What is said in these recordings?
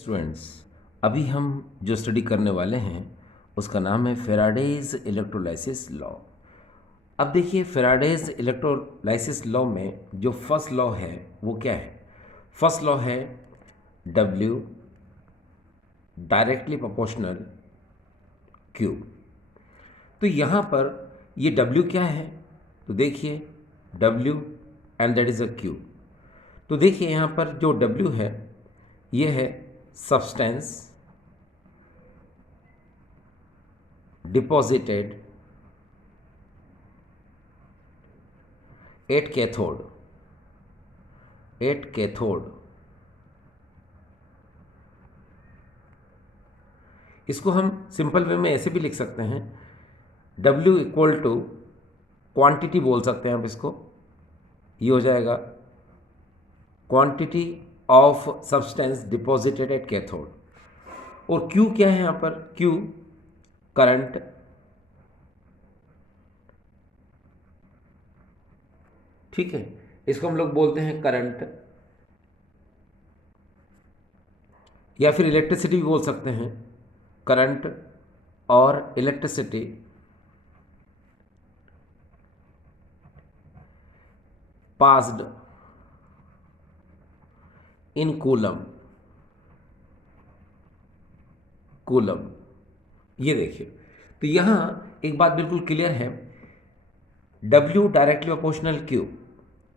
Students, अभी हम जो स्टडी करने वाले हैं उसका नाम है फेराडेज इलेक्ट्रोलाइसिस लॉ। अब देखिए, फेराडेज इलेक्ट्रोलाइसिस लॉ में जो फर्स्ट लॉ है वो क्या है? फर्स्ट लॉ है W डायरेक्टली प्रोपोर्शनल Q। तो यहाँ पर ये W क्या है? तो देखिए W and that is a Q। तो देखिए यहाँ पर जो W है ये है सब्सटेंस deposited at cathode। इसको हम सिंपल वे में ऐसे भी लिख सकते हैं, W इक्वल टू क्वांटिटी बोल सकते हैं आप इसको। ये हो जाएगा quantity of substance deposited at cathode. और Q क्या है यहाँ पर? Q करंट, ठीक है, इसको हम लोग बोलते हैं करंट या फिर इलेक्ट्रिसिटी भी बोल सकते हैं। करंट और इलेक्ट्रिसिटी पास्ड इन कूलम। ये देखिए, तो यहाँ एक बात बिल्कुल क्लियर है, W डायरेक्टली प्रोपोर्शनल Q।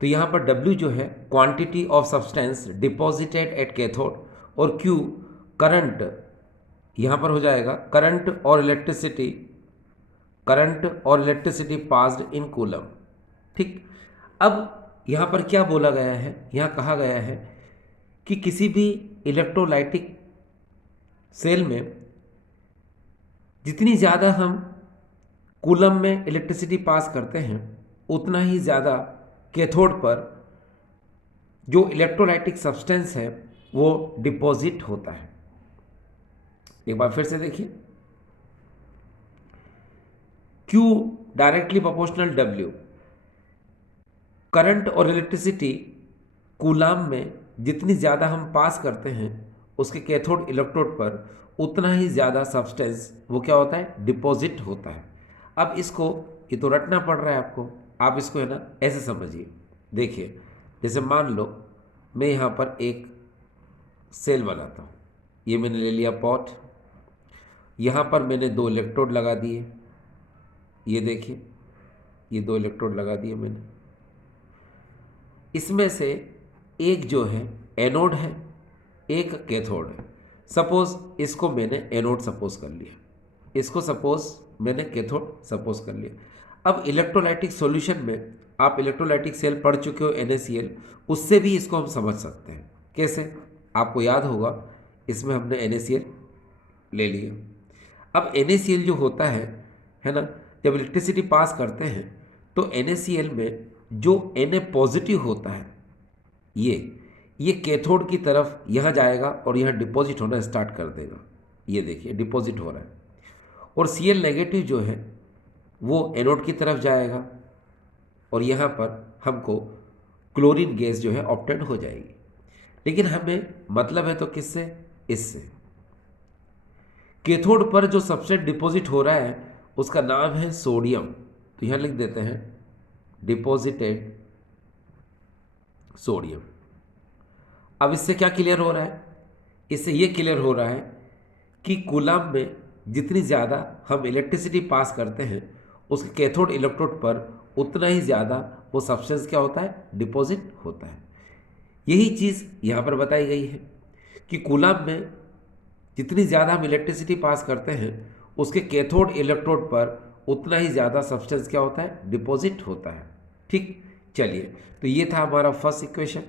तो यहाँ पर W जो है quantity of substance deposited at cathode और Q करंट, यहाँ पर हो जाएगा करंट और इलेक्ट्रिसिटी पास्ड इन कूलम। ठीक, अब यहाँ पर क्या बोला गया है? यहाँ कहा गया है कि किसी भी इलेक्ट्रोलाइटिक सेल में जितनी ज़्यादा हम कूलम में इलेक्ट्रिसिटी पास करते हैं उतना ही ज़्यादा कैथोड पर जो इलेक्ट्रोलाइटिक सब्सटेंस है वो डिपॉजिट होता है। एक बार फिर से देखिए, Q directly proportional W, current और इलेक्ट्रिसिटी कूलाम में जितनी ज़्यादा हम पास करते हैं उसके कैथोड इलेक्ट्रोड पर उतना ही ज़्यादा सब्सटेंस वो क्या होता है? डिपॉजिट होता है। अब इसको, ये तो रटना पड़ रहा है आपको, आप इसको है ना ऐसे समझिए। देखिए, जैसे मान लो मैं यहाँ पर एक सेल बनाता हूँ, ये मैंने ले लिया पॉट, यहाँ पर मैंने 2 इलेक्ट्रोड लगा दिए। ये देखिए, ये 2 इलेक्ट्रोड लगा दिए मैंने। इसमें से एक जो है एनोड है, एक कैथोड है। सपोज इसको मैंने एनोड सपोज कर लिया, इसको सपोज मैंने कैथोड सपोज कर लिया। अब इलेक्ट्रोलाइटिक सॉल्यूशन में आप इलेक्ट्रोलाइटिक सेल पढ़ चुके हो NaCl, उससे भी इसको हम समझ सकते हैं। कैसे? आपको याद होगा, इसमें हमने NaCl ले लिया। अब NaCl जो होता है ना, जब इलेक्ट्रिसिटी पास करते हैं तो NaCl में जो Na पॉजिटिव होता है ये कैथोड की तरफ यहाँ जाएगा और यहाँ डिपॉजिट होना स्टार्ट कर देगा। ये देखिए डिपॉजिट हो रहा है। और Cl नेगेटिव जो है वो एनोड की तरफ जाएगा और यहाँ पर हमको क्लोरीन गैस जो है ऑब्टेन हो जाएगी। लेकिन हमें मतलब है तो किससे? इससे। कैथोड पर जो सबस्ट्रेट डिपॉजिट हो रहा है उसका नाम है सोडियम। तो यहाँ लिख देते हैं डिपॉजिटेड सोडियम। अब इससे क्या क्लियर हो रहा है? इससे ये क्लियर हो रहा है कि कूलम में जितनी ज़्यादा हम इलेक्ट्रिसिटी पास करते हैं उसके कैथोड इलेक्ट्रोड पर उतना ही ज़्यादा वो सब्सटेंस क्या होता है? डिपॉजिट होता है। यही चीज़ यहाँ पर बताई गई है कि कूलम में जितनी ज़्यादा हम इलेक्ट्रिसिटी पास करते हैं उसके कैथोड इलेक्ट्रोड पर उतना ही ज़्यादा सब्सटेंस क्या होता है? डिपॉजिट होता है। ठीक, चलिए, तो ये था हमारा फर्स्ट इक्वेशन।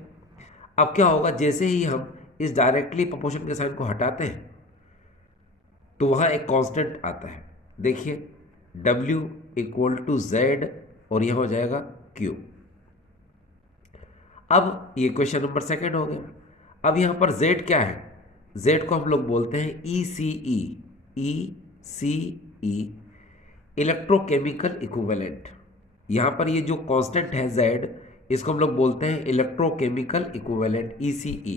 अब क्या होगा, जैसे ही हम इस डायरेक्टली प्रोपोर्शन के साइन को हटाते हैं तो वहाँ एक कांस्टेंट आता है। देखिए W इक्वल टू Z और यह हो जाएगा Q। अब ये क्वेश्चन नंबर सेकंड हो गया। अब यहाँ पर Z क्या है? Z को हम लोग बोलते हैं ECE, इलेक्ट्रोकेमिकल इक्विवेलेंट। यहाँ पर ये जो कांस्टेंट है Z, इसको हम लोग बोलते हैं इलेक्ट्रोकेमिकल इक्विवेलेंट ECE।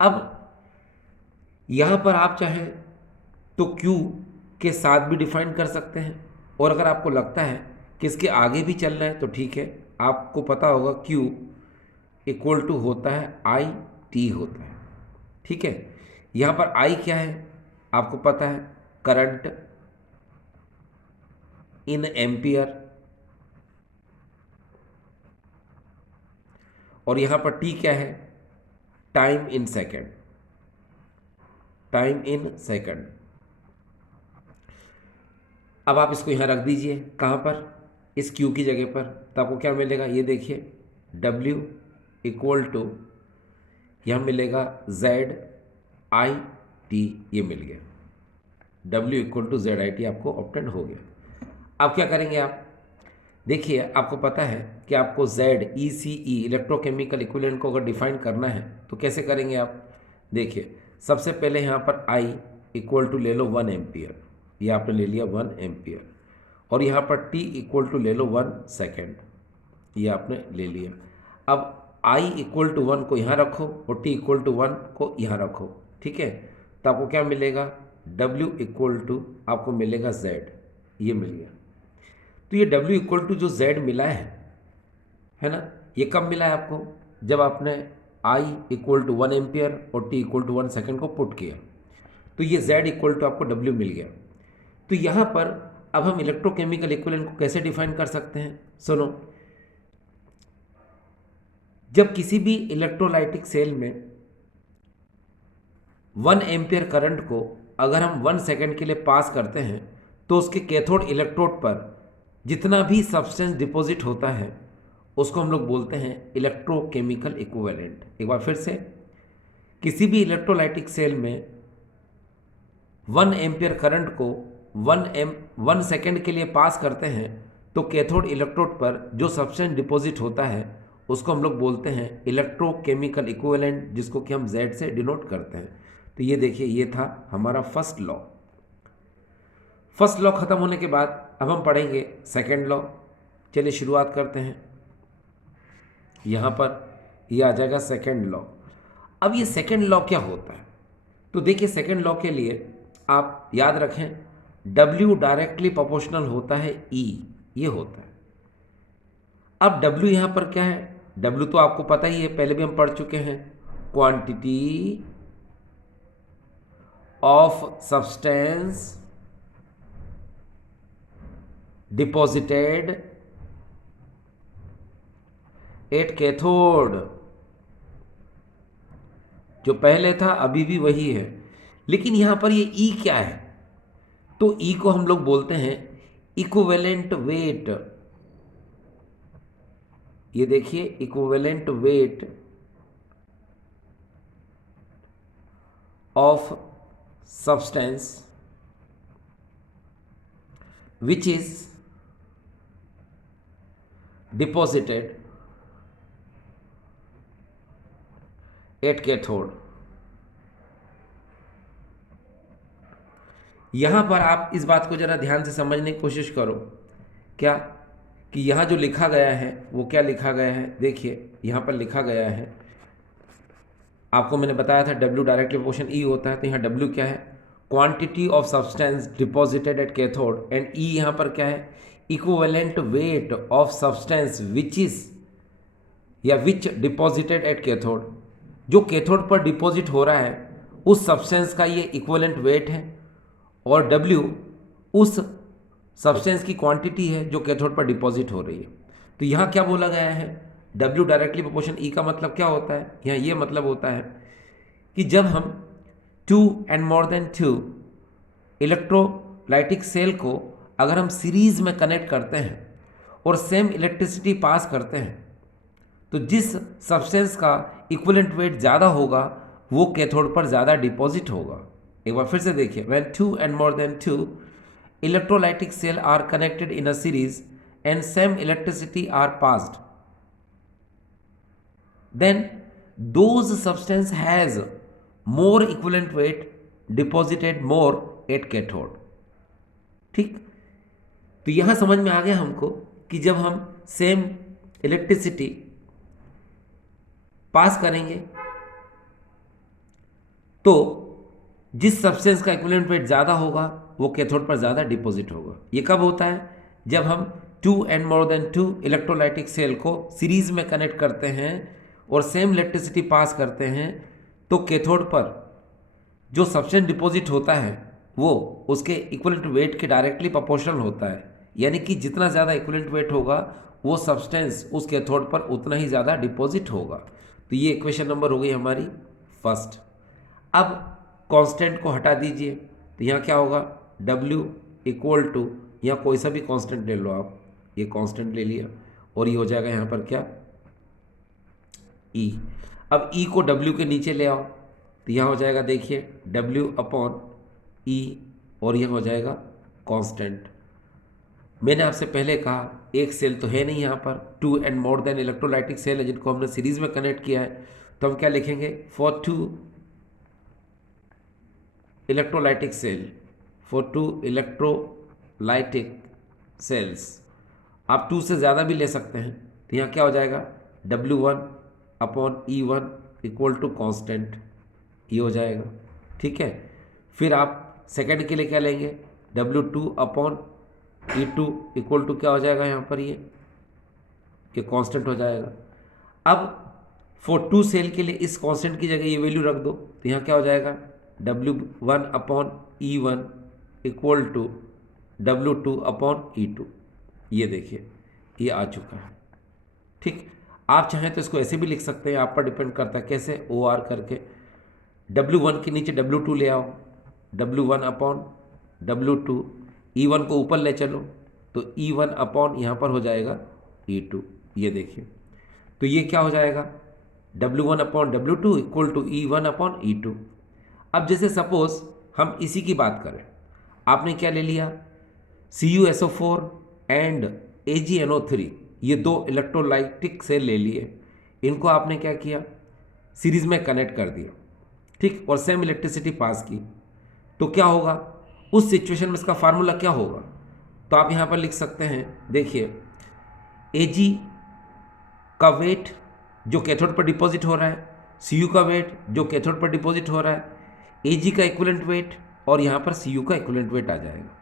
अब यहाँ पर आप चाहें तो Q के साथ भी डिफाइन कर सकते हैं, और अगर आपको लगता है कि इसके आगे भी चलना है तो ठीक है। आपको पता होगा Q इक्वल टू होता है आई टी होता है, ठीक है। यहाँ पर आई क्या है आपको पता है, करंट इन एम्पियर, और यहाँ पर टी क्या है, time in second, time in second. अब आप इसको यहाँ रख दीजिए, कहाँ पर, इस Q की जगह पर, तो आपको क्या मिलेगा, ये देखिए W इक्वल टू यहाँ मिलेगा Z आई टी, ये मिल गया। W equal to Z I T आपको ऑप्टेंड हो गया। अब क्या करेंगे आप, देखिए आपको पता है कि आपको Z ECE इलेक्ट्रोकेमिकल इक्विवेलेंट को अगर डिफाइन करना है तो कैसे करेंगे आप। देखिए सबसे पहले यहाँ पर I इक्वल टू ले लो 1 एम्पियर, ये आपने ले लिया 1 एम्पियर, और यहाँ पर T इक्वल टू ले लो 1 सेकेंड, ये आपने ले लिया। अब I इक्वल टू 1 को यहाँ रखो और T इक्वल टू 1 को यहाँ रखो, ठीक है। तो आपको क्या मिलेगा, W इक्वल टू आपको मिलेगा Z, ये मिल गया। तो ये W इक्वल टू जो Z मिला है ना, ये कब मिला है आपको, जब आपने I इक्वल टू 1 एम्पियर और T इक्वल टू 1 सेकेंड को पुट किया, तो ये Z इक्वल टू आपको W मिल गया। तो यहाँ पर अब हम इलेक्ट्रोकेमिकल इक्विवेलेंट को कैसे डिफाइन कर सकते हैं, सुनो। जब किसी भी इलेक्ट्रोलाइटिक सेल में 1 एम्पियर करंट को अगर हम 1 सेकेंड के लिए पास करते हैं तो उसके कैथोड इलेक्ट्रोड पर जितना भी सब्सटेंस डिपॉजिट होता है उसको हम लोग बोलते हैं इलेक्ट्रोकेमिकल इक्विवेलेंट। एक बार फिर से, किसी भी इलेक्ट्रोलाइटिक सेल में 1 एम्पियर करंट को 1 सेकेंड के लिए पास करते हैं तो कैथोड इलेक्ट्रोड पर जो सब्सटेंस डिपॉजिट होता है उसको हम लोग बोलते हैं इलेक्ट्रोकेमिकल इक्विवेलेंट, जिसको कि हम Z से डिनोट करते हैं। तो ये देखिए, ये था हमारा फर्स्ट लॉ। फर्स्ट लॉ खत्म होने के बाद अब हम पढ़ेंगे सेकेंड लॉ। चलिए शुरुआत करते हैं। यहाँ पर ये आ जाएगा सेकेंड लॉ। अब ये सेकेंड लॉ क्या होता है, तो देखिए सेकेंड लॉ के लिए आप याद रखें W डायरेक्टली प्रोपोर्शनल होता है E, ये होता है। अब W यहाँ पर क्या है, W तो आपको पता ही है, पहले भी हम पढ़ चुके हैं, quantity of substance deposited at cathode. जो पहले था अभी भी वही है, लेकिन यहां पर ये E क्या है, तो E को हम लोग बोलते हैं इक्विवेलेंट वेट। ये देखिए equivalent weight of substance which is deposited at cathode. यहां पर आप इस बात को जरा ध्यान से समझने की कोशिश करो, क्या कि यहां जो लिखा गया है वो क्या लिखा गया है। देखिए यहां पर लिखा गया है, आपको मैंने बताया था W डायरेक्टली प्रोपोर्शन E होता है, तो यहाँ W क्या है, quantity of substance deposited at cathode, and E यहाँ पर क्या है, equivalent weight of substance which is या विच डिपॉजिटेड एट कैथोड। जो कैथोड पर डिपॉजिट हो रहा है उस सब्सटेंस का ये इक्विवेलेंट वेट है, और W उस सब्सटेंस की क्वांटिटी है जो कैथोड पर डिपॉजिट हो रही है। तो यहाँ क्या बोला गया है, W डायरेक्टली प्रोपोर्शन E का मतलब क्या होता है, यहाँ ये मतलब होता है कि जब हम 2 and more than 2 electrolytic cell को अगर हम सीरीज में कनेक्ट करते हैं और सेम इलेक्ट्रिसिटी पास करते हैं तो जिस सब्सटेंस का इक्विवेलेंट वेट ज़्यादा होगा वो कैथोड पर ज़्यादा डिपॉजिट होगा। एक बार फिर से देखिए, when 2 and more than 2 electrolytic cell are connected in a series and same electricity are passed, then those substance has more equivalent weight deposited more at cathode। ठीक, तो यहां समझ में आ गया हमको कि जब हम सेम इलेक्ट्रिसिटी पास करेंगे तो जिस सब्सटेंस का इक्विवेलेंट वेट ज़्यादा होगा वो कैथोड पर ज़्यादा डिपॉजिट होगा। ये कब होता है? जब हम 2 and more than 2 electrolytic cell को सीरीज में कनेक्ट करते हैं और सेम इलेक्ट्रिसिटी पास करते हैं, तो कैथोड पर जो सब्सटेंस डिपॉजिट होता है वो उसके इक्विवेलेंट वेट के डायरेक्टली प्रोपोर्शनल होता है। यानी कि जितना ज़्यादा इक्विवेलेंट वेट होगा वो सब्सटेंस उस कैथोड पर उतना ही ज़्यादा डिपॉजिट होगा। तो ये इक्वेशन नंबर हो गई हमारी फर्स्ट। अब कांस्टेंट को हटा दीजिए, तो यहाँ क्या होगा? W इक्वल टू, यहाँ कोई सा भी कांस्टेंट ले लो आप, ये कांस्टेंट ले लिया और ये हो जाएगा यहाँ पर क्या? E। अब E को W के नीचे ले आओ, तो यहाँ हो जाएगा देखिए W अपॉन E और यह हो जाएगा कांस्टेंट। मैंने आपसे पहले कहा एक सेल तो है नहीं यहाँ पर, 2 and more than electrolytic cell है जिनको हमने सीरीज में कनेक्ट किया है, तो हम क्या लिखेंगे? For 2 electrolytic cell, for 2 electrolytic cells. आप 2 से ज़्यादा भी ले सकते हैं, तो यहाँ क्या हो जाएगा? W1 upon E1 equal to constant, ये हो जाएगा। ठीक है, फिर आप सेकंड के लिए क्या लेंगे? W2 upon E2 equal to क्या हो जाएगा यहाँ पर? ये कांस्टेंट हो जाएगा। अब फॉर 2 सेल के लिए इस कांस्टेंट की जगह ये वैल्यू रख दो, तो यहाँ क्या हो जाएगा? W1 upon E1 equal to W2 upon E2। ये देखिए ये आ चुका है। ठीक, आप चाहें तो इसको ऐसे भी लिख सकते हैं, आप पर डिपेंड करता है कैसे, OR करके W1 के नीचे W2 ले आओ, W1 अपॉन W2, E1 को ऊपर ले चलो तो E1 अपॉन यहाँ पर हो जाएगा E2। ये देखिए, तो ये क्या हो जाएगा? W1 upon W2 equal to E1 upon E2। अब जैसे सपोज हम इसी की बात करें, आपने क्या ले लिया? CuSO4 एंड AgNO3, ये 2 इलेक्ट्रोलाइटिक सेल ले लिए, इनको आपने क्या किया? सीरीज में कनेक्ट कर दिया, ठीक, और सेम इलेक्ट्रिसिटी पास की, तो क्या होगा? उस सिचुएशन में इसका फार्मूला क्या होगा? तो आप यहाँ पर लिख सकते हैं, देखिए Ag का वेट जो कैथोड पर डिपॉजिट हो रहा है, Cu का वेट जो कैथोड पर डिपॉजिट हो रहा है, Ag का इक्विवेलेंट वेट और यहाँ पर Cu का इक्विवेलेंट वेट आ जाएगा।